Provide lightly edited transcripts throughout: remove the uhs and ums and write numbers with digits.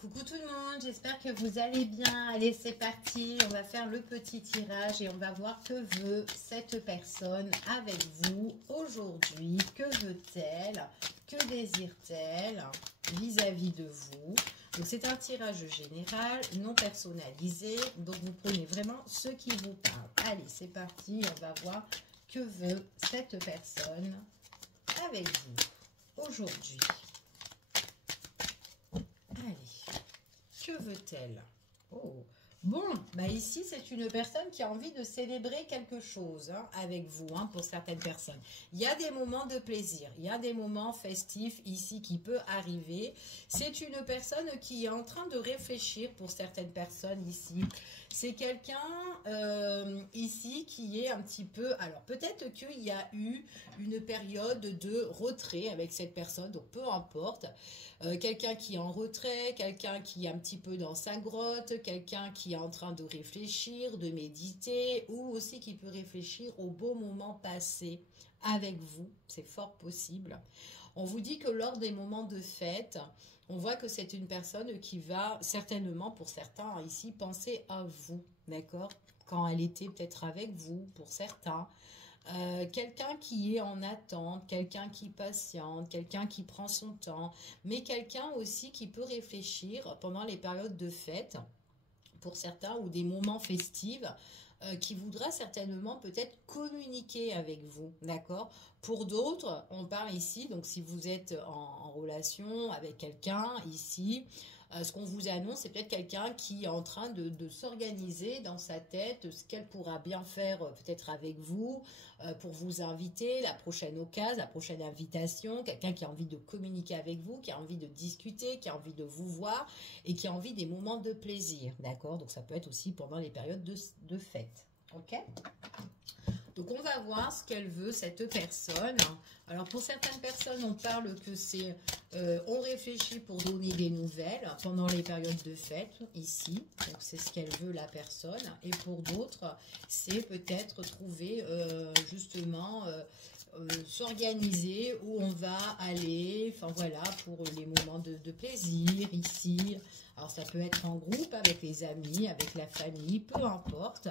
Coucou tout le monde, j'espère que vous allez bien. Allez, c'est parti, on va faire le petit tirage et on va voir que veut cette personne avec vous aujourd'hui. Que veut-elle? Que désire-t-elle vis-à-vis de vous? Donc c'est un tirage général, non personnalisé, donc vous prenez vraiment ce qui vous parle. Allez, c'est parti, on va voir que veut cette personne avec vous aujourd'hui. Allez, que veut-elle? Oh, bon, bah ici, c'est une personne qui a envie de célébrer quelque chose avec vous, pour certaines personnes. Il y a des moments de plaisir, il y a des moments festifs ici qui peut arriver. C'est une personne qui est en train de réfléchir pour certaines personnes ici. C'est quelqu'un ici qui est un petit peu... Alors, peut-être qu'il y a eu une période de retrait avec cette personne, donc peu importe. Quelqu'un qui est en retrait, quelqu'un qui est un petit peu dans sa grotte, quelqu'un qui est en train de réfléchir, de méditer, ou aussi qui peut réfléchir au beau moment passé avec vous, c'est fort possible. On vous dit que lors des moments de fête, on voit que c'est une personne qui va certainement, pour certains ici, penser à vous, d'accord? Quand elle était peut-être avec vous, pour certains. Quelqu'un qui est en attente, quelqu'un qui patiente, quelqu'un qui prend son temps, mais quelqu'un aussi qui peut réfléchir pendant les périodes de fête, pour certains, ou des moments festifs, qui voudra certainement peut-être communiquer avec vous, d'accord? Pour d'autres, on parle ici, donc si vous êtes en relation avec quelqu'un ici, ce qu'on vous annonce, c'est peut-être quelqu'un qui est en train de s'organiser dans sa tête, ce qu'elle pourra bien faire peut-être avec vous, pour vous inviter, la prochaine occasion, la prochaine invitation, quelqu'un qui a envie de communiquer avec vous, qui a envie de discuter, qui a envie de vous voir et qui a envie des moments de plaisir, d'accord? Donc ça peut être aussi pendant les périodes de fête, ok? Donc, on va voir ce qu'elle veut, cette personne. Alors, pour certaines personnes, on parle que c'est... on réfléchit pour donner des nouvelles pendant les périodes de fête, ici. Donc, c'est ce qu'elle veut, la personne. Et pour d'autres, c'est peut-être trouver, justement... s'organiser où on va aller, enfin voilà, pour les moments de plaisir ici. Alors ça peut être en groupe, avec les amis, avec la famille, peu importe,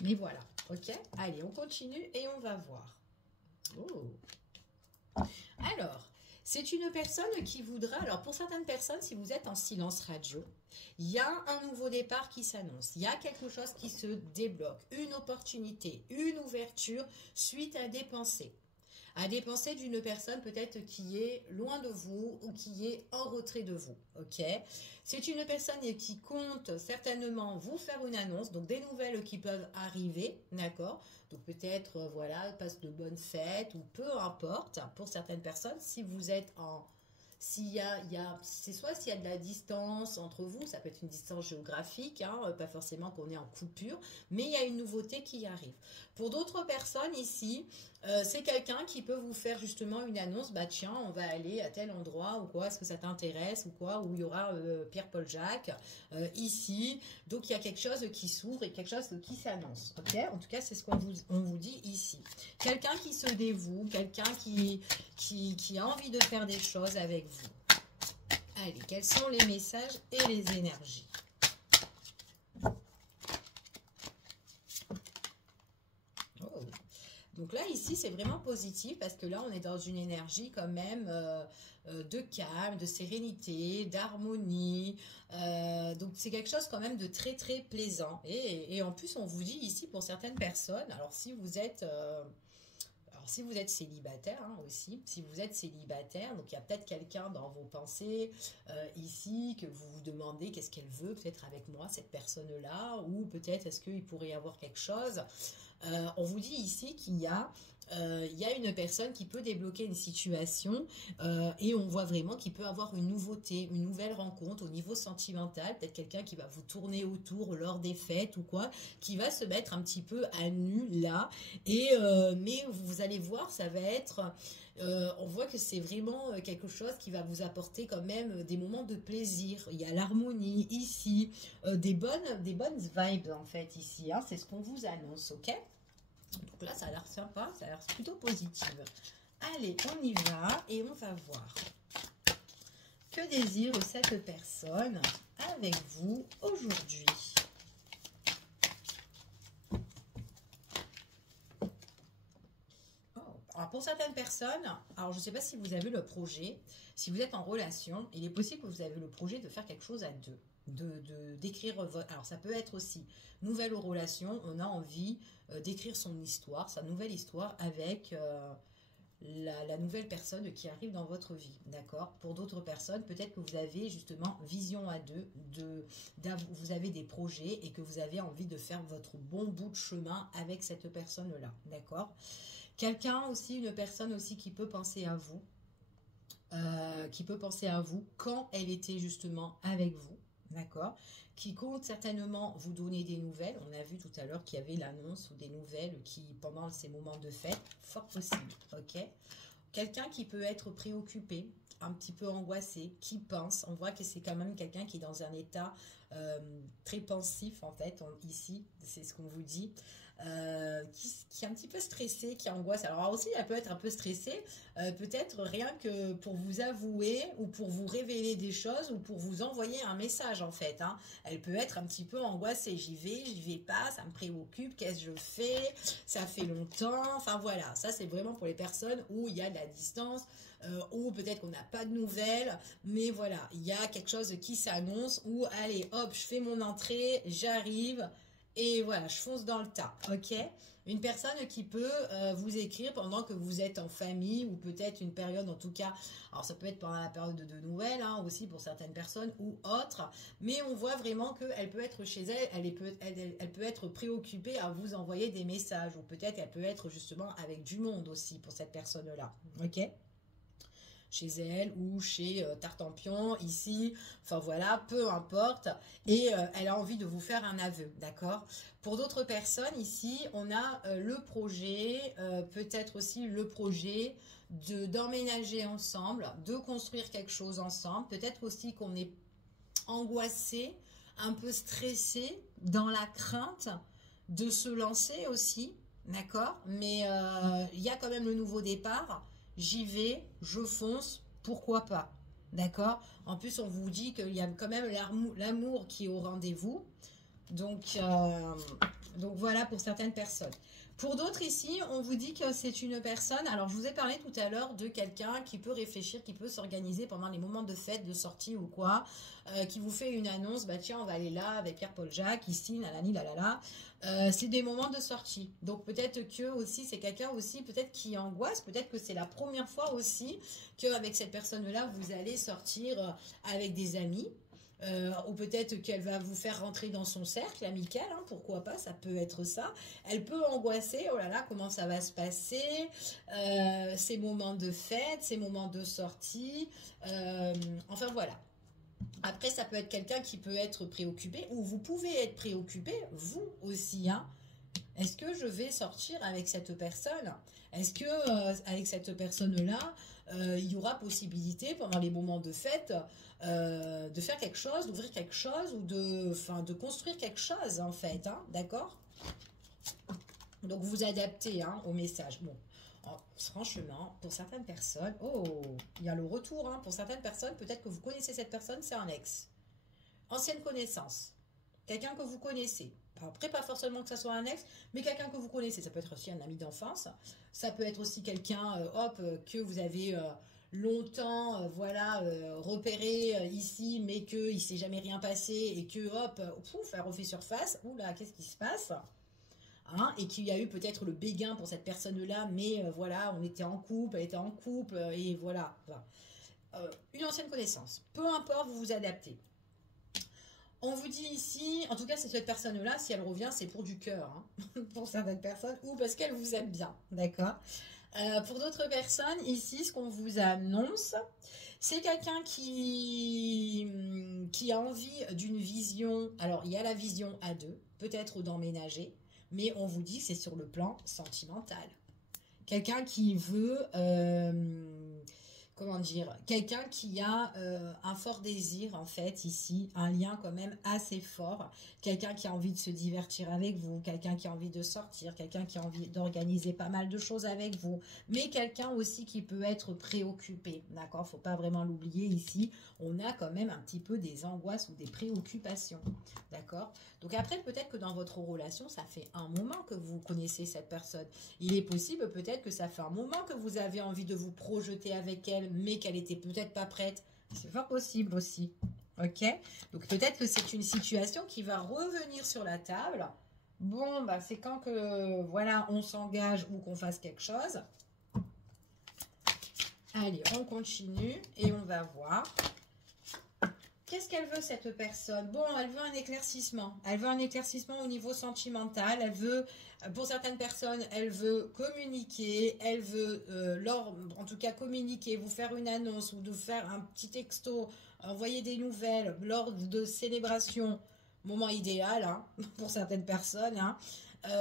mais voilà, ok? Allez, on continue et on va voir. Oh. Alors, c'est une personne qui voudra, alors pour certaines personnes, si vous êtes en silence radio, il y a un nouveau départ qui s'annonce, il y a quelque chose qui se débloque, une opportunité, une ouverture suite à des pensées d'une personne peut-être qui est loin de vous ou qui est en retrait de vous, ok? C'est une personne qui compte certainement vous faire une annonce, donc des nouvelles qui peuvent arriver, d'accord? Donc peut-être, voilà, passe de bonnes fêtes ou peu importe, pour certaines personnes, si vous êtes en... c'est soit s'il y a de la distance entre vous, ça peut être une distance géographique, pas forcément qu'on est en coupure, mais il y a une nouveauté qui arrive. Pour d'autres personnes ici, c'est quelqu'un qui peut vous faire justement une annonce, bah tiens, on va aller à tel endroit ou quoi, est-ce que ça t'intéresse ou quoi, où il y aura Pierre-Paul Jacques ici. Donc il y a quelque chose qui s'ouvre et quelque chose qui s'annonce, ok? En tout cas, c'est ce qu'on vous dit ici. Quelqu'un qui se dévoue, quelqu'un qui a envie de faire des choses avec vous. Allez, quels sont les messages et les énergies? Oh. Donc là, ici, c'est vraiment positif parce que là, on est dans une énergie quand même de calme, de sérénité, d'harmonie. Donc, c'est quelque chose quand même de très, très plaisant. Et en plus, on vous dit ici, pour certaines personnes, alors si vous êtes... si vous êtes célibataire aussi, si vous êtes célibataire, donc il y a peut-être quelqu'un dans vos pensées ici que vous vous demandez qu'est-ce qu'elle veut peut-être avec moi, cette personne-là, ou peut-être est-ce qu'il pourrait y avoir quelque chose. On vous dit ici qu'il y a une personne qui peut débloquer une situation et on voit vraiment qu'il peut avoir une nouveauté, une nouvelle rencontre au niveau sentimental, peut-être quelqu'un qui va vous tourner autour lors des fêtes ou quoi, qui va se mettre un petit peu à nu là, et mais vous allez voir, ça va être... on voit que c'est vraiment quelque chose qui va vous apporter quand même des moments de plaisir. Il y a l'harmonie ici, des bonnes vibes en fait ici, c'est ce qu'on vous annonce, ok? Donc là, ça a l'air sympa, ça a l'air plutôt positif. Allez, on y va et on va voir. Que désire cette personne avec vous aujourd'hui? Alors pour certaines personnes, alors je ne sais pas si vous avez le projet, si vous êtes en relation, il est possible que vous avez le projet de faire quelque chose à deux, d'écrire votre... Alors ça peut être aussi nouvelle relation, on a envie d'écrire son histoire, sa nouvelle histoire avec la nouvelle personne qui arrive dans votre vie, d'accord? Pour d'autres personnes, peut-être que vous avez justement vision à deux, vous avez des projets et que vous avez envie de faire votre bon bout de chemin avec cette personne-là, d'accord? Quelqu'un aussi, une personne aussi qui peut penser à vous, quand elle était justement avec vous, d'accord, qui compte certainement vous donner des nouvelles. On a vu tout à l'heure qu'il y avait l'annonce ou des nouvelles qui, pendant ces moments de fête, fort possible, ok. Quelqu'un qui peut être préoccupé, un petit peu angoissé, qui pense, on voit que c'est quand même quelqu'un qui est dans un état très pensif en fait, ici, c'est ce qu'on vous dit, qui est un petit peu stressé, qui angoisse. Alors aussi, elle peut être un peu stressée, peut-être rien que pour vous avouer ou pour vous révéler des choses ou pour vous envoyer un message en fait. Hein. Elle peut être un petit peu angoissée. J'y vais pas, ça me préoccupe, qu'est-ce que je fais? Ça fait longtemps. Enfin voilà, ça c'est vraiment pour les personnes où il y a de la distance, ou peut-être qu'on n'a pas de nouvelles, mais voilà, il y a quelque chose qui s'annonce où allez hop, je fais mon entrée, j'arrive. Et voilà, je fonce dans le tas, ok? Une personne qui peut vous écrire pendant que vous êtes en famille ou peut-être une période en tout cas, alors ça peut être pendant la période de Noël hein, aussi pour certaines personnes ou autres, mais on voit vraiment qu'elle peut être chez elle, elle peut être préoccupée à vous envoyer des messages ou peut-être elle peut être justement avec du monde aussi pour cette personne-là, ok? Chez elle ou chez Tartampion, ici, enfin voilà, peu importe, et elle a envie de vous faire un aveu, d'accord? Pour d'autres personnes, ici, on a le projet, peut-être aussi le projet d'emménager ensemble, de construire quelque chose ensemble, peut-être aussi qu'on est angoissé, un peu stressé, dans la crainte de se lancer aussi, d'accord? Mais il y a quand même le nouveau départ. J'y vais, je fonce, pourquoi pas, d'accord? En plus, on vous dit qu'il y a quand même l'amour qui est au rendez-vous. Donc voilà pour certaines personnes. Pour d'autres ici, on vous dit que c'est une personne, alors je vous ai parlé tout à l'heure de quelqu'un qui peut réfléchir, qui peut s'organiser pendant les moments de fête, de sortie ou quoi, qui vous fait une annonce, bah tiens on va aller là avec Pierre-Paul Jacques, ici, nanani, lalala. C'est des moments de sortie. Donc peut-être que aussi c'est quelqu'un aussi peut-être qui angoisse, peut-être que c'est la première fois aussi qu'avec cette personne-là vous allez sortir avec des amis. Ou peut-être qu'elle va vous faire rentrer dans son cercle amical, hein, pourquoi pas, ça peut être ça. Elle peut angoisser, oh là là, comment ça va se passer, ces moments de fête, ces moments de sortie, enfin voilà. Après, ça peut être quelqu'un qui peut être préoccupé, ou vous pouvez être préoccupé, vous aussi, hein. Est-ce que je vais sortir avec cette personne? Est-ce que avec cette personne-là, il y aura possibilité pendant les moments de fête de faire quelque chose, d'ouvrir quelque chose ou de construire quelque chose en fait, hein, d'accord? Donc vous adaptez hein, au message. Bon, franchement, pour certaines personnes, oh, il y a le retour. Hein, pour certaines personnes, peut-être que vous connaissez cette personne, c'est un ex, ancienne connaissance, quelqu'un que vous connaissez. Après, pas forcément que ça soit un ex, mais quelqu'un que vous connaissez. Ça peut être aussi un ami d'enfance. Ça peut être aussi quelqu'un, que vous avez longtemps, voilà, repéré ici, mais qu'il ne s'est jamais rien passé et que, hop, pouf, elle refait surface. Oula, qu'est-ce qui se passe? Hein, et qu'il y a eu peut-être le béguin pour cette personne-là, mais voilà, on était en couple, elle était en couple, et voilà. Une ancienne connaissance. Peu importe, vous vous adaptez. On vous dit ici, en tout cas c'est cette personne-là, si elle revient, c'est pour du cœur, hein, pour certaines personnes, ou parce qu'elle vous aime bien, d'accord? Pour d'autres personnes, ici, ce qu'on vous annonce, c'est quelqu'un qui a envie d'une vision, alors il y a la vision à deux, peut-être d'emménager, mais on vous dit que c'est sur le plan sentimental. Quelqu'un qui veut... comment dire, quelqu'un qui a un fort désir en fait ici, un lien quand même assez fort, quelqu'un qui a envie de se divertir avec vous, quelqu'un qui a envie de sortir, quelqu'un qui a envie d'organiser pas mal de choses avec vous, mais quelqu'un aussi qui peut être préoccupé, d'accord, faut pas vraiment l'oublier ici, on a quand même un petit peu des angoisses ou des préoccupations, d'accord. Donc après peut-être que dans votre relation ça fait un moment que vous connaissez cette personne, il est possible peut-être que ça fait un moment que vous avez envie de vous projeter avec elle, mais qu'elle était peut-être pas prête. C'est fort possible aussi. Ok? Donc peut-être que c'est une situation qui va revenir sur la table. Bon, bah c'est quand que voilà, on s'engage ou qu'on fasse quelque chose. Allez, on continue et on va voir. Qu'est-ce qu'elle veut cette personne? Bon, elle veut un éclaircissement. Elle veut un éclaircissement au niveau sentimental. Elle veut, pour certaines personnes, elle veut communiquer. Elle veut, en tout cas, communiquer, vous faire une annonce ou de faire un petit texto, envoyer des nouvelles lors de célébrations. Moment idéal hein, pour certaines personnes. Hein.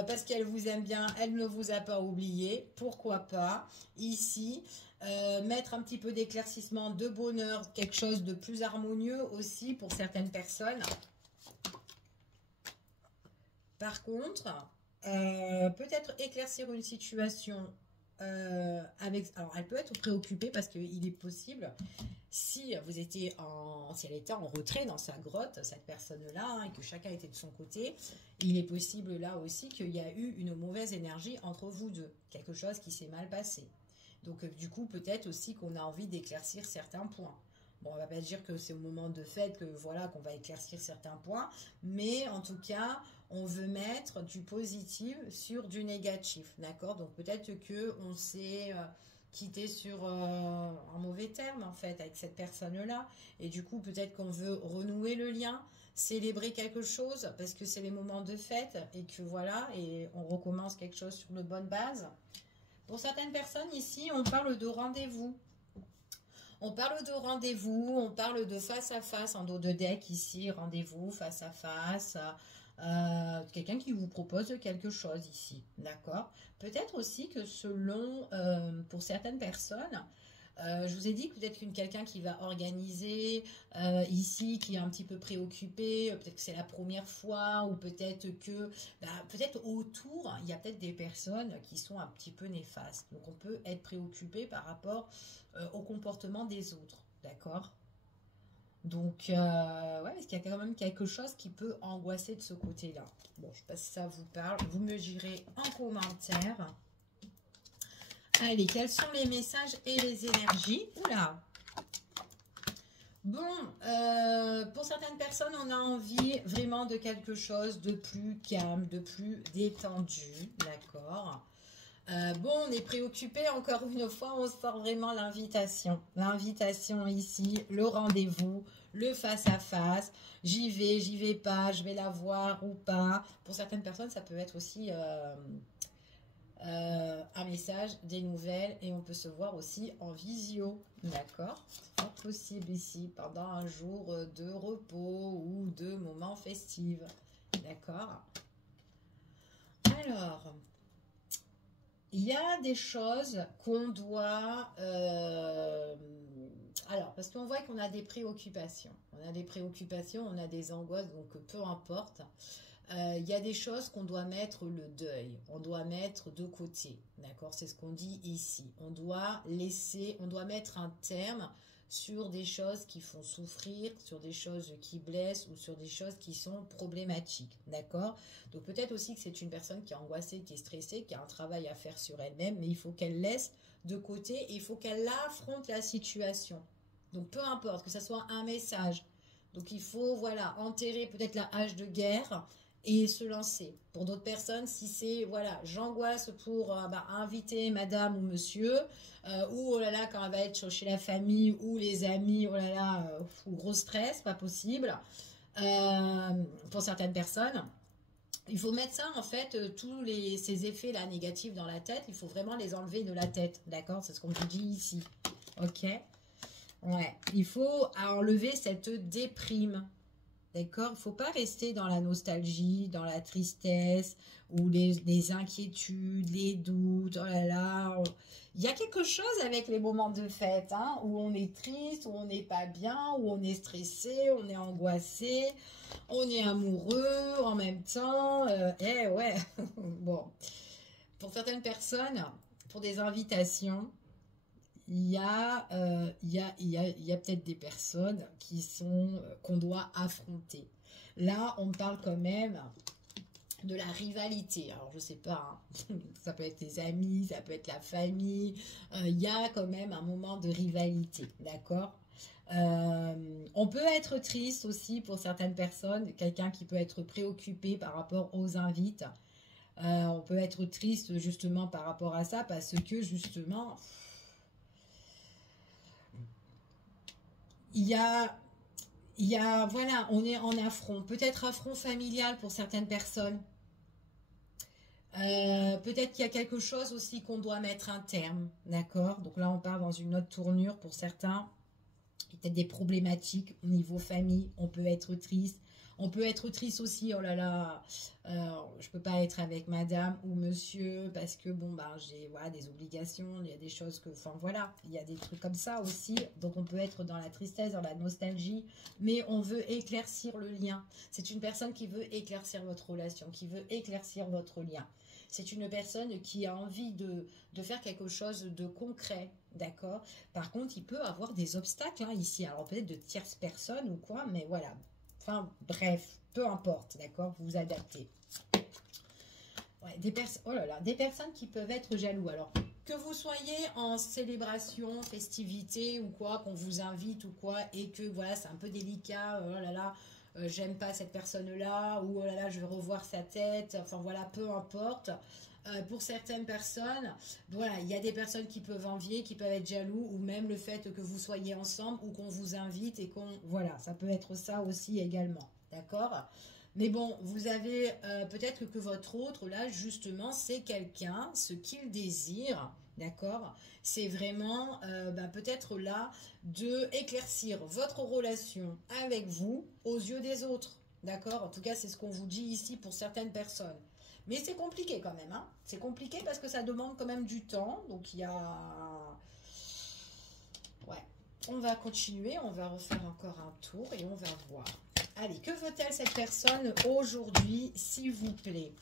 Parce qu'elle vous aime bien, elle ne vous a pas oublié. Pourquoi pas ici mettre un petit peu d'éclaircissement, de bonheur, quelque chose de plus harmonieux aussi pour certaines personnes. Par contre, peut-être éclaircir une situation avec... Alors, elle peut être préoccupée parce qu'il est possible, si vous étiez si elle était en retrait dans sa grotte, cette personne-là, hein, et que chacun était de son côté, il est possible là aussi qu'il y a eu une mauvaise énergie entre vous deux. Quelque chose qui s'est mal passé. Donc, du coup, peut-être aussi qu'on a envie d'éclaircir certains points. Bon, on va pas dire que c'est au moment de fête que voilà qu'on va éclaircir certains points, mais en tout cas, on veut mettre du positif sur du négatif, d'accord? Donc, peut-être que on s'est quitté sur un mauvais terme, en fait, avec cette personne-là. Et du coup, peut-être qu'on veut renouer le lien, célébrer quelque chose, parce que c'est les moments de fête, et que voilà, et on recommence quelque chose sur de bonnes bases. Pour certaines personnes, ici, on parle de rendez-vous. On parle de rendez-vous, on parle de face à face en dos de deck ici, rendez-vous face à face. Quelqu'un qui vous propose quelque chose ici, d'accord? Peut-être aussi que selon, pour certaines personnes, je vous ai dit que peut-être quelqu'un qui va organiser ici, qui est un petit peu préoccupé, peut-être que c'est la première fois, ou peut-être que, peut-être autour, il y a peut-être des personnes qui sont un petit peu néfastes. Donc on peut être préoccupé par rapport au comportement des autres, d'accord? Donc, ouais, parce qu'il y a quand même quelque chose qui peut angoisser de ce côté-là. Bon, je sais pas si ça vous parle, vous me direz en commentaire. Allez, quels sont les messages et les énergies? Oula! Bon, pour certaines personnes, on a envie vraiment de quelque chose de plus calme, de plus détendu, d'accord? Bon, on est préoccupé, encore une fois, on sort vraiment l'invitation. L'invitation ici, le rendez-vous, le face-à-face. J'y vais pas, je vais la voir ou pas. Pour certaines personnes, ça peut être aussi... un message, des nouvelles et on peut se voir aussi en visio, d'accord? C'est pas possible ici pendant un jour de repos ou de moments festifs, d'accord? Alors, il y a des choses qu'on doit... alors, parce qu'on voit qu'on a des préoccupations. On a des préoccupations, on a des angoisses, donc peu importe. Il y a des choses qu'on doit mettre le deuil, on doit mettre de côté, d'accord? C'est ce qu'on dit ici. On doit laisser, on doit mettre un terme sur des choses qui font souffrir, sur des choses qui blessent ou sur des choses qui sont problématiques, d'accord? Donc peut-être aussi que c'est une personne qui est angoissée, qui est stressée, qui a un travail à faire sur elle-même, mais il faut qu'elle laisse de côté et il faut qu'elle affronte la situation. Donc peu importe, que ce soit un message. Donc il faut, voilà, enterrer peut-être la hache de guerre et se lancer. Pour d'autres personnes, si c'est, voilà, j'angoisse pour inviter madame ou monsieur, ou oh là là, quand elle va être chez la famille ou les amis, oh là là, gros stress, pas possible. Pour certaines personnes, il faut mettre ça, en fait, ces effets-là négatifs dans la tête, il faut vraiment les enlever de la tête, d'accord? C'est ce qu'on vous dit ici, ok? Ouais, il faut enlever cette déprime. D'accord? Il ne faut pas rester dans la nostalgie, dans la tristesse, ou les inquiétudes, les doutes. Oh là là. Il y a quelque chose avec les moments de fête, hein, où on est triste, où on n'est pas bien, où on est stressé, on est angoissé, on est amoureux en même temps. Eh ouais, bon. Pour certaines personnes, pour des invitations, il y a peut-être des personnes qui sont qu'on doit affronter. Là, on parle quand même de la rivalité. Alors, je sais pas, hein, ça peut être les amis, ça peut être la famille. Il y a quand même un moment de rivalité, d'accord? On peut être triste aussi pour certaines personnes, quelqu'un qui peut être préoccupé par rapport aux invites. On peut être triste justement par rapport à ça parce que justement, il y a, voilà, on est en affront, peut-être affront familial pour certaines personnes. Peut-être qu'il y a quelque chose aussi qu'on doit mettre un terme, d'accord? Donc là, on part dans une autre tournure pour certains. Peut-être des problématiques au niveau famille, on peut être triste. On peut être triste aussi, oh là là, je peux pas être avec madame ou monsieur parce que bon bah j'ai voilà, des obligations, il y a des choses que, enfin voilà, il y a des trucs comme ça aussi. Donc on peut être dans la tristesse, dans la nostalgie, mais on veut éclaircir le lien. C'est une personne qui veut éclaircir votre relation, qui veut éclaircir votre lien. C'est une personne qui a envie de faire quelque chose de concret, d'accord? Par contre, il peut avoir des obstacles hein, ici, alors peut-être de tierces personnes ou quoi, mais voilà. Enfin, bref, peu importe, d'accord? Vous vous adaptez. Ouais, oh là là, des personnes qui peuvent être jaloux. Alors, que vous soyez en célébration, festivité ou quoi, qu'on vous invite ou quoi, et que voilà, c'est un peu délicat, oh là là, j'aime pas cette personne-là, ou oh là là, je vais revoir sa tête, enfin voilà, peu importe. Pour certaines personnes, voilà, il y a des personnes qui peuvent envier, qui peuvent être jaloux, ou même le fait que vous soyez ensemble ou qu'on vous invite et qu'on, voilà, ça peut être ça aussi également, d'accord? Mais bon, vous avez peut-être que votre autre, là, justement, c'est quelqu'un, ce qu'il désire, d'accord? C'est vraiment peut-être là de éclaircir votre relation avec vous aux yeux des autres, d'accord? En tout cas, c'est ce qu'on vous dit ici pour certaines personnes. Mais c'est compliqué quand même, hein. C'est compliqué parce que ça demande quand même du temps. Donc il y a... Ouais. On va continuer, on va refaire encore un tour et on va voir. Allez, que veut-elle cette personne aujourd'hui, s'il vous plaît?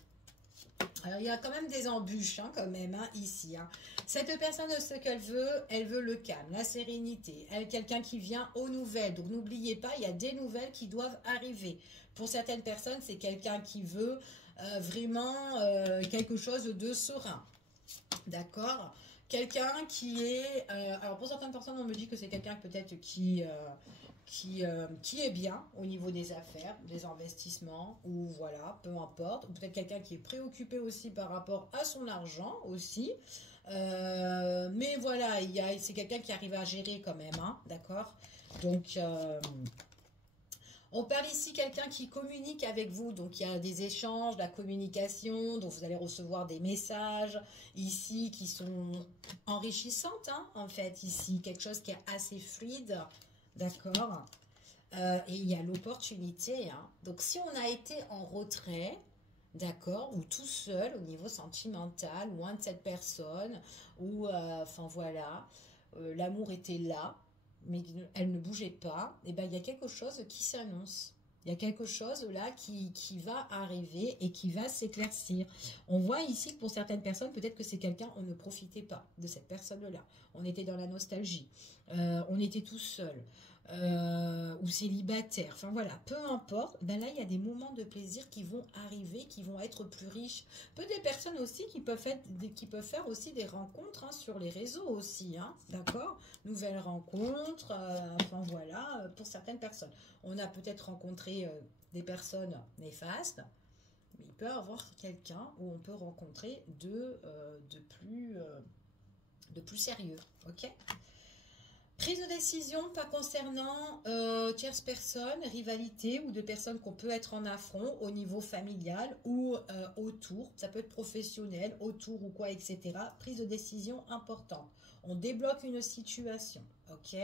Alors, il y a quand même des embûches, hein, quand même, hein, ici. Hein. Cette personne, ce qu'elle veut le calme, la sérénité. Elle, quelqu'un qui vient aux nouvelles. Donc, n'oubliez pas, il y a des nouvelles qui doivent arriver. Pour certaines personnes, c'est quelqu'un qui veut vraiment quelque chose de serein. D'accord? Quelqu'un qui est... alors, pour certaines personnes, on me dit que c'est quelqu'un peut-être qui est bien au niveau des affaires, des investissements, ou voilà, peu importe. Ou peut-être quelqu'un qui est préoccupé aussi par rapport à son argent aussi. Mais voilà, c'est quelqu'un qui arrive à gérer quand même, hein, d'accord? Donc, on parle ici quelqu'un qui communique avec vous, donc il y a des échanges, de la communication, donc vous allez recevoir des messages ici qui sont enrichissantes, hein, en fait, ici, quelque chose qui est assez fluide, d'accord? Et il y a l'opportunité, hein. Donc si on a été en retrait, d'accord, ou tout seul au niveau sentimental, loin de cette personne, ou enfin voilà, l'amour était là, mais elle ne bougeait pas, et ben il y a quelque chose qui s'annonce. Il y a quelque chose là qui va arriver et qui va s'éclaircir. On voit ici que pour certaines personnes, peut-être que c'est quelqu'un, on ne profitait pas de cette personne-là. On était dans la nostalgie. On était tout seul. Ou célibataire, enfin voilà, peu importe, ben là il y a des moments de plaisir qui vont arriver, qui vont être plus riches. Peu des personnes aussi qui peuvent faire aussi des rencontres hein, sur les réseaux aussi, hein, d'accord? Nouvelles rencontres, enfin voilà, pour certaines personnes. On a peut-être rencontré des personnes néfastes, mais il peut y avoir quelqu'un où on peut rencontrer de plus sérieux, ok? Prise de décision pas concernant tierces personnes, rivalité ou de personnes qu'on peut être en affront au niveau familial ou autour. Ça peut être professionnel, autour ou quoi, etc. Prise de décision importante. On débloque une situation, ok,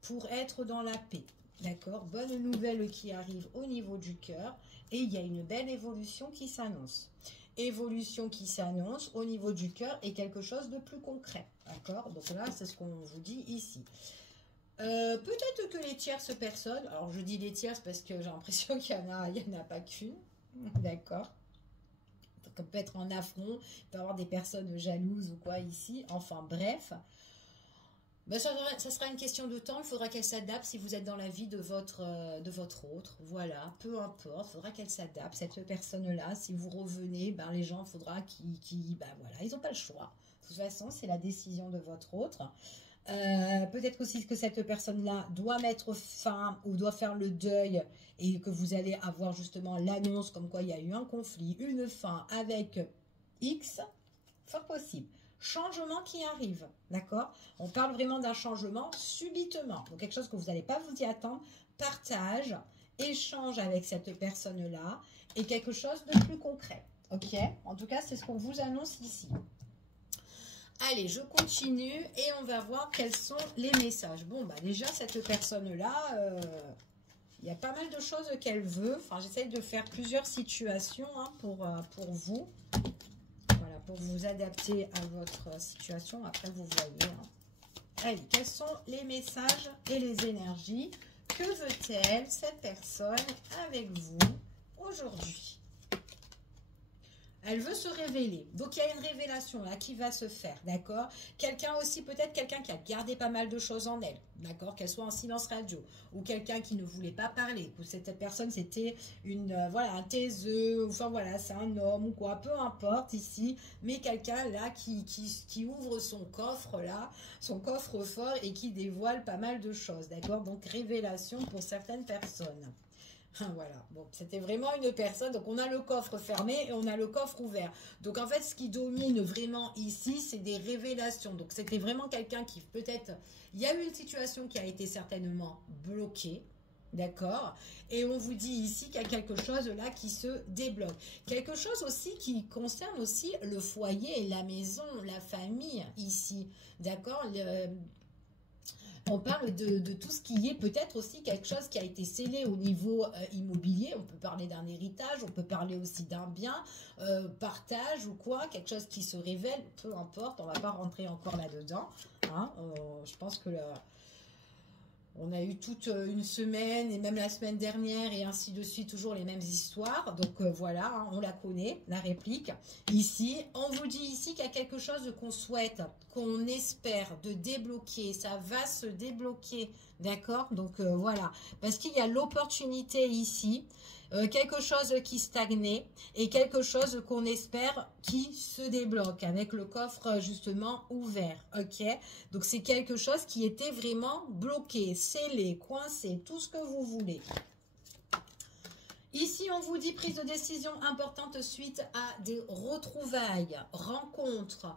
pour être dans la paix. D'accord, bonne nouvelle qui arrive au niveau du cœur. Et il y a une belle évolution qui s'annonce. Évolution qui s'annonce au niveau du cœur et quelque chose de plus concret. D'accord, donc là, c'est ce qu'on vous dit ici. Peut-être que les tierces personnes, alors je dis les tierces parce que j'ai l'impression qu'il y en a pas qu'une. D'accord. Ça peut être en affront, il peut y avoir des personnes jalouses ou quoi ici. Enfin bref. Ben, ça sera une question de temps, il faudra qu'elle s'adapte si vous êtes dans la vie de votre autre. Voilà, peu importe, il faudra qu'elle s'adapte. Cette personne-là, si vous revenez, ben, les gens, il faudra ben, voilà, ils n'ont pas le choix. De toute façon, c'est la décision de votre autre. Peut-être aussi que cette personne-là doit mettre fin ou doit faire le deuil et que vous allez avoir justement l'annonce comme quoi il y a eu un conflit, une fin avec X, fort possible. Changement qui arrive, d'accord? On parle vraiment d'un changement subitement, donc quelque chose que vous n'allez pas vous y attendre, partage, échange avec cette personne-là et quelque chose de plus concret, ok? En tout cas, c'est ce qu'on vous annonce ici. Allez, je continue et on va voir quels sont les messages. Bon, bah déjà, cette personne-là, il y a pas mal de choses qu'elle veut. Enfin, j'essaye de faire plusieurs situations hein, pour vous. Voilà, pour vous adapter à votre situation. Après, vous voyez. Hein. Allez, quels sont les messages et les énergies? Que veut-elle, cette personne, avec vous aujourd'hui? Elle veut se révéler. Donc, il y a une révélation là qui va se faire, d'accord? Quelqu'un aussi, peut-être quelqu'un qui a gardé pas mal de choses en elle, d'accord? Qu'elle soit en silence radio ou quelqu'un qui ne voulait pas parler. Ou cette personne, c'était voilà, un taiseux, enfin voilà, c'est un homme ou quoi, peu importe ici. Mais quelqu'un là qui ouvre son coffre là, son coffre-fort et qui dévoile pas mal de choses, d'accord? Donc, révélation pour certaines personnes. Voilà, bon, c'était vraiment une personne, donc on a le coffre fermé et on a le coffre ouvert. Donc en fait, ce qui domine vraiment ici, c'est des révélations. Donc c'était vraiment quelqu'un qui peut-être, il y a eu une situation qui a été certainement bloquée, d'accord? Et on vous dit ici qu'il y a quelque chose là qui se débloque. Quelque chose aussi qui concerne aussi le foyer, la maison, la famille ici, d'accord? On parle de tout ce qui est peut-être aussi quelque chose qui a été scellé au niveau immobilier. On peut parler d'un héritage, on peut parler aussi d'un bien, partage ou quoi, quelque chose qui se révèle, peu importe, on ne va pas rentrer encore là-dedans. Hein, je pense que on a eu toute une semaine et même la semaine dernière et ainsi de suite, toujours les mêmes histoires. Donc voilà, hein, on la connaît, la réplique. Ici, on vous dit ici qu'il y a quelque chose qu'on souhaite, qu'on espère de débloquer. Ça va se débloquer, d'accord? Donc voilà, parce qu'il y a l'opportunité ici. Quelque chose qui stagnait et quelque chose qu'on espère qui se débloque avec le coffre justement ouvert, ok? Donc c'est quelque chose qui était vraiment bloqué, scellé, coincé, tout ce que vous voulez. Ici, on vous dit prise de décision importante suite à des retrouvailles, rencontres,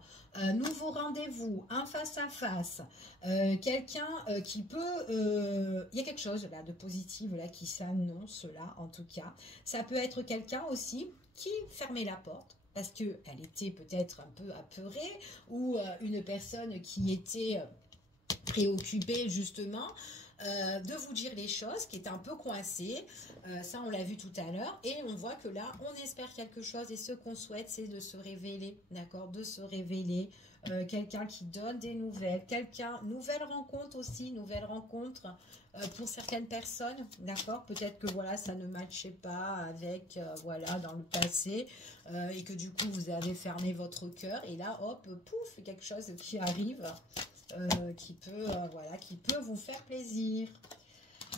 nouveaux rendez-vous, un face-à-face, quelqu'un qui peut... il y a quelque chose là de positif là qui s'annonce là en tout cas. Ça peut être quelqu'un aussi qui fermait la porte parce qu'elle était peut-être un peu apeurée ou une personne qui était préoccupée justement de vous dire les choses, qui est un peu coincé. Ça, on l'a vu tout à l'heure. Et on voit que là, on espère quelque chose. Et ce qu'on souhaite, c'est de se révéler. D'accord? De se révéler. Quelqu'un qui donne des nouvelles. Nouvelle rencontre aussi. Nouvelle rencontre pour certaines personnes. D'accord? Peut-être que voilà, ça ne matchait pas avec, voilà, dans le passé. Et que du coup, vous avez fermé votre cœur. Et là, hop, pouf, quelque chose qui arrive. Qui peut vous faire plaisir.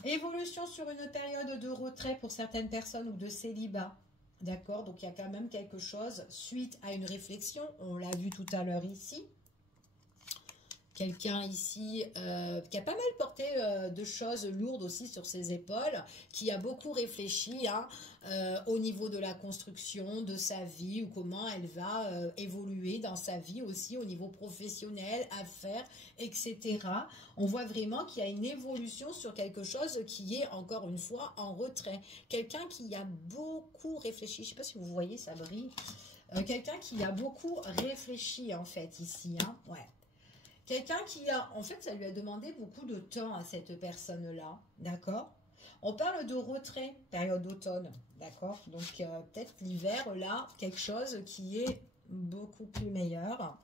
Évolution sur une période de retrait pour certaines personnes ou de célibat. D'accord? Donc il y a quand même quelque chose suite à une réflexion. On l'a vu tout à l'heure ici. Quelqu'un ici qui a pas mal porté de choses lourdes aussi sur ses épaules, qui a beaucoup réfléchi hein, au niveau de la construction de sa vie ou comment elle va évoluer dans sa vie aussi au niveau professionnel, affaires, etc. On voit vraiment qu'il y a une évolution sur quelque chose qui est encore une fois en retrait. Quelqu'un qui a beaucoup réfléchi, je ne sais pas si vous voyez, ça brille. Quelqu'un qui a beaucoup réfléchi en fait ici, hein, ouais. Quelqu'un qui a, en fait, ça lui a demandé beaucoup de temps à cette personne-là, d'accord? On parle de retrait, période d'automne, d'accord? Donc, peut-être l'hiver, là, quelque chose qui est beaucoup plus meilleur.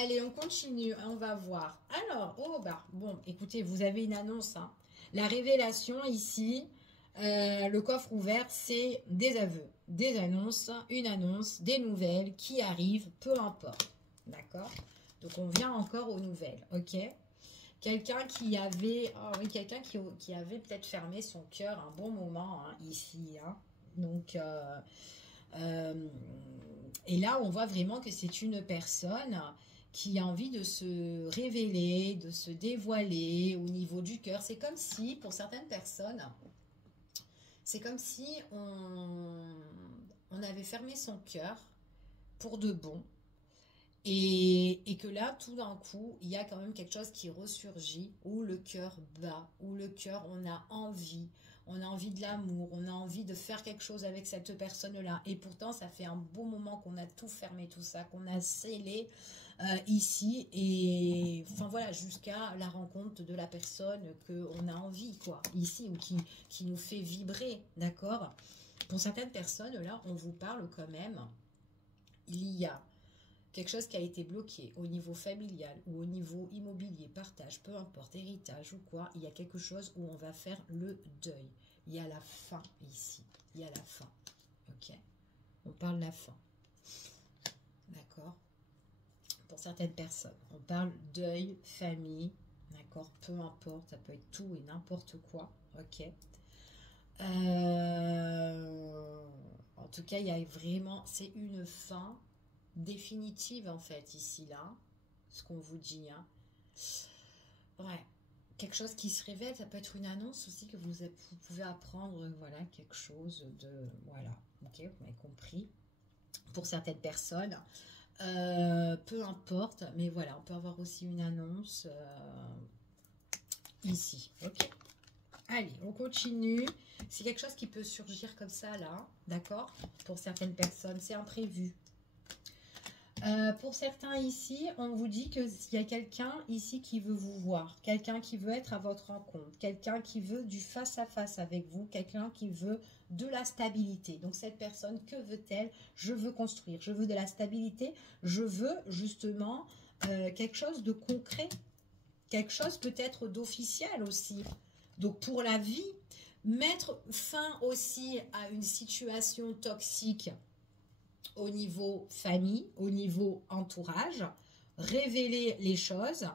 Allez, on continue, on va voir. Alors, oh, bah, bon, écoutez, vous avez une annonce, hein. La révélation ici, le coffre ouvert, c'est des aveux, des annonces, une annonce, des nouvelles qui arrivent, peu importe, d'accord? Donc, on vient encore aux nouvelles, ok? Quelqu'un qui avait, oh oui, quelqu'un qui avait peut-être fermé son cœur un bon moment, hein, ici, hein. Donc, et là, on voit vraiment que c'est une personne qui a envie de se révéler, de se dévoiler au niveau du cœur. C'est comme si, pour certaines personnes, c'est comme si on avait fermé son cœur pour de bon. Et que là, tout d'un coup, il y a quand même quelque chose qui ressurgit, où le cœur bat, où le cœur, on a envie de l'amour, on a envie de faire quelque chose avec cette personne-là. Et pourtant, ça fait un bon moment qu'on a tout fermé, tout ça, qu'on a scellé ici. Et enfin voilà, jusqu'à la rencontre de la personne qu'on a envie, quoi, ici, ou qui nous fait vibrer, d'accord? Pour certaines personnes, là, on vous parle quand même, il y a quelque chose qui a été bloqué au niveau familial ou au niveau immobilier, partage, peu importe, héritage ou quoi, il y a quelque chose où on va faire le deuil. Il y a la fin ici. Il y a la fin. Ok? On parle de la fin. D'accord? Pour certaines personnes. On parle deuil, famille. D'accord? Peu importe. Ça peut être tout et n'importe quoi. Ok? En tout cas, il y a vraiment... C'est une fin définitive en fait ici là, ce qu'on vous dit, hein. Ouais, quelque chose qui se révèle, ça peut être une annonce aussi que vous pouvez apprendre, voilà, quelque chose de, voilà, ok, vous m'avez compris. Pour certaines personnes, peu importe, mais voilà, on peut avoir aussi une annonce ici, ok. Allez, on continue. C'est quelque chose qui peut surgir comme ça là, d'accord? Pour certaines personnes, c'est imprévu. Pour certains ici, on vous dit qu'il y a quelqu'un ici qui veut vous voir, quelqu'un qui veut être à votre rencontre, quelqu'un qui veut du face-à-face avec vous, quelqu'un qui veut de la stabilité. Donc cette personne, que veut-elle? Je veux construire, je veux de la stabilité, je veux justement quelque chose de concret, quelque chose peut-être d'officiel aussi. Donc pour la vie, mettre fin aussi à une situation toxique au niveau famille, au niveau entourage, révéler les choses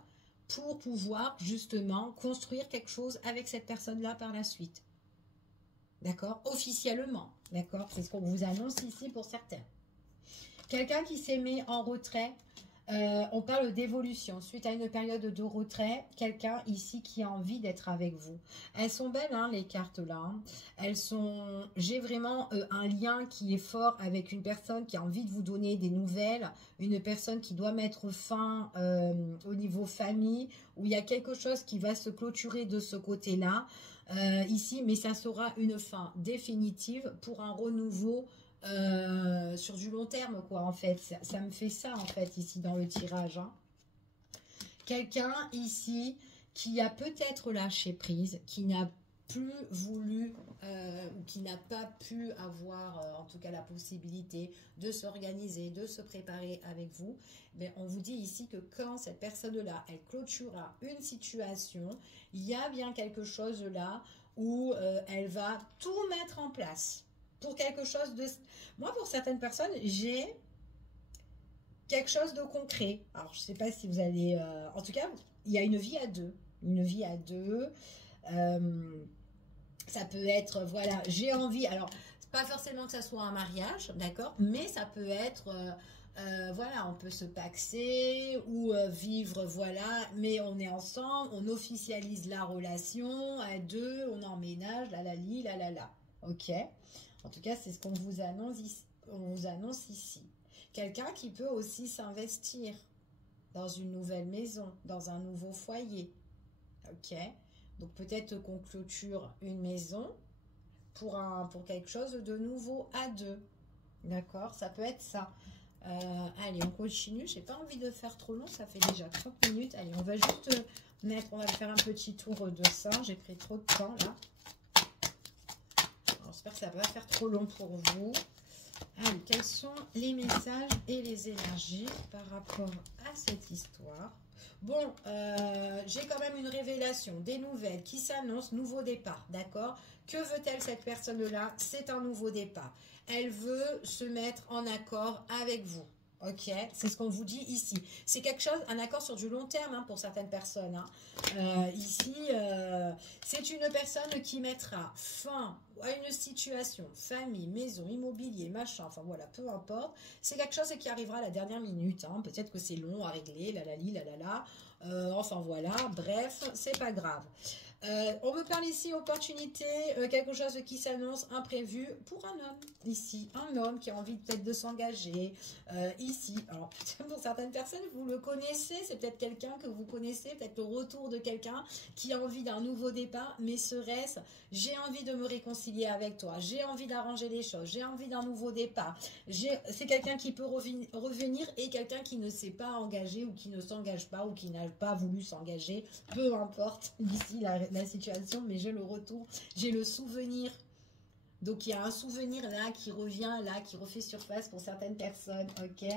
pour pouvoir justement construire quelque chose avec cette personne-là par la suite. D'accord? Officiellement. D'accord? C'est ce qu'on vous annonce ici pour certains. Quelqu'un qui s'est mis en retrait, on parle d'évolution. Suite à une période de retrait, quelqu'un ici qui a envie d'être avec vous. Elles sont belles, hein, les cartes là. Hein. Elles sont... J'ai vraiment un lien qui est fort avec une personne qui a envie de vous donner des nouvelles. Une personne qui doit mettre fin au niveau famille, où il y a quelque chose qui va se clôturer de ce côté-là. Ici, mais ça sera une fin définitive pour un renouveau sur du long terme, quoi, en fait. Ça me fait ça, en fait, ici, dans le tirage. Hein. Quelqu'un, ici, qui a peut-être lâché prise, qui n'a plus voulu, ou qui n'a pas pu avoir, en tout cas, la possibilité de s'organiser, de se préparer avec vous, mais on vous dit ici que quand cette personne-là, elle clôturera une situation, il y a bien quelque chose là où elle va tout mettre en place. Pour quelque chose de... Moi, pour certaines personnes, j'ai quelque chose de concret. Alors, je ne sais pas si vous allez... En tout cas, il y a une vie à deux. Une vie à deux. Ça peut être, voilà, j'ai envie... Alors, pas forcément que ça soit un mariage, d'accord? Mais ça peut être... voilà, on peut se paxer ou vivre, voilà, mais on est ensemble, on officialise la relation à deux, on emménage, la la la. Ok? En tout cas, c'est ce qu'on vous annonce ici. Quelqu'un qui peut aussi s'investir dans une nouvelle maison, dans un nouveau foyer. Ok? Donc peut-être qu'on clôture une maison pour quelque chose de nouveau à deux. D'accord? Ça peut être ça. Allez, on continue. J'ai pas envie de faire trop long. Ça fait déjà 30 minutes. Allez, on va juste mettre... On va faire un petit tour de ça. J'ai pris trop de temps, là. J'espère que ça va pas faire trop long pour vous. Allez, quels sont les messages et les énergies par rapport à cette histoire? Bon, j'ai quand même une révélation, des nouvelles qui s'annoncent, nouveau départ, d'accord? Que veut-elle cette personne-là? C'est un nouveau départ. Elle veut se mettre en accord avec vous. Ok, c'est ce qu'on vous dit ici. C'est quelque chose, un accord sur du long terme, hein, pour certaines personnes. Hein. Ici, c'est une personne qui mettra fin à une situation, famille, maison, immobilier, machin, enfin voilà, peu importe. C'est quelque chose qui arrivera à la dernière minute. Hein. Peut-être que c'est long à régler, la la la. Enfin voilà, bref, c'est pas grave. On me parle ici opportunité, quelque chose qui s'annonce imprévu pour un homme ici, un homme qui a envie peut-être de s'engager ici. Alors pour certaines personnes vous le connaissez, c'est peut-être quelqu'un que vous connaissez, peut-être le retour de quelqu'un qui a envie d'un nouveau départ, mais serait-ce j'ai envie de me réconcilier avec toi, j'ai envie d'arranger les choses, j'ai envie d'un nouveau départ. C'est quelqu'un qui peut revenir et quelqu'un qui ne s'est pas engagé ou qui ne s'engage pas ou qui n'a pas voulu s'engager, peu importe ici la situation, mais j'ai le retour, j'ai le souvenir. Donc il y a un souvenir là qui revient, là qui refait surface pour certaines personnes, ok.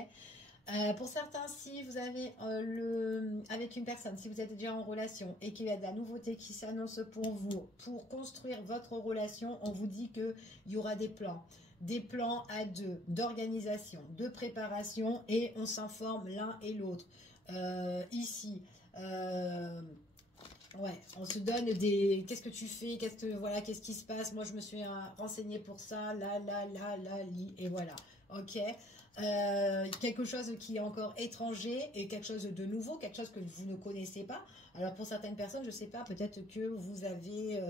Pour certains, si vous avez avec une personne, si vous êtes déjà en relation et qu'il y a de la nouveauté qui s'annonce pour vous, pour construire votre relation, on vous dit qu'il y aura des plans à deux, d'organisation, de préparation et on s'informe l'un et l'autre. Ici, ouais, on se donne des... Qu'est-ce que tu fais? Qu'est-ce qui se passe? Moi, je me suis renseignée pour ça, là, et voilà. Ok. Quelque chose qui est encore étranger et quelque chose de nouveau, quelque chose que vous ne connaissez pas. Alors, pour certaines personnes, je ne sais pas, peut-être que vous avez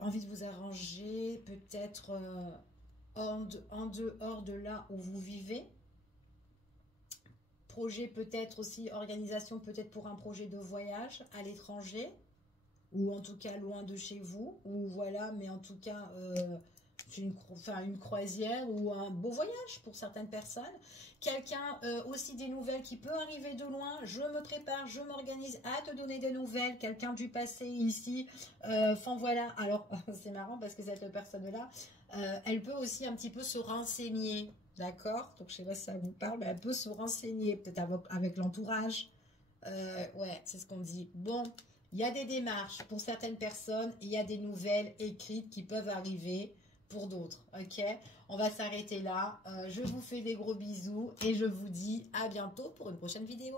envie de vous arranger, peut-être en dehors de là où vous vivez. Projet peut-être aussi, organisation peut-être pour un projet de voyage à l'étranger, ou en tout cas loin de chez vous, ou voilà, mais en tout cas une croisière ou un beau voyage pour certaines personnes. Quelqu'un aussi des nouvelles qui peut arriver de loin, je me prépare, je m'organise à te donner des nouvelles, quelqu'un du passé ici, enfin voilà, alors c'est marrant parce que cette personne-là, elle peut aussi un petit peu se renseigner. D'accord? Donc, je sais pas si ça vous parle, mais elle peut se renseigner, peut-être avec l'entourage. Ouais, c'est ce qu'on dit. Bon, il y a des démarches pour certaines personnes, il y a des nouvelles écrites qui peuvent arriver pour d'autres. Ok? On va s'arrêter là. Je vous fais des gros bisous et je vous dis à bientôt pour une prochaine vidéo.